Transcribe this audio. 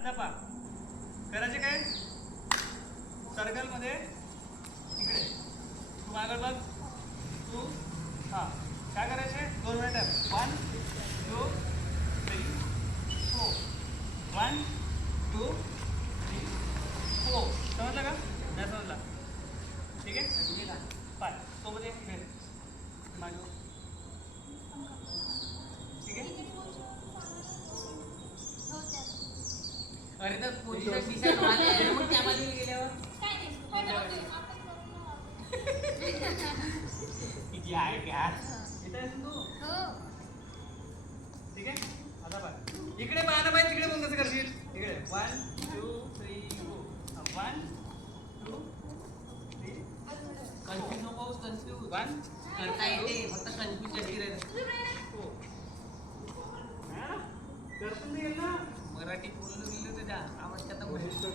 आता पहा करायचे काय सर्कल मध्ये इकडे तू मागं बघ तू हां काय करायचे 2 वेळा टॅप 1 2 3 4 1 2 3 4 समजलं का नाही समजला ठीक आहे पाय सोबत एक भेट मागं ठीक आहे अरे तर पोझिशन डिसाईड व्हायला मग त्यामध्ये गेल्यावर किती आहे क्या इथं आहेस तू ठीक आहे आता पाय इकडे पाहणं पाहिजे तिकडे मग कसं करशील इकडे 1 2 3 4 1 2 3 कन्फ्यूज नको कन्फ्यूज 1 करता येते फक्त कन्फ्यूज जास्ती राहते करतो येईल ना मराठी बोललो गेलो त्याच्या आवाज त्याचा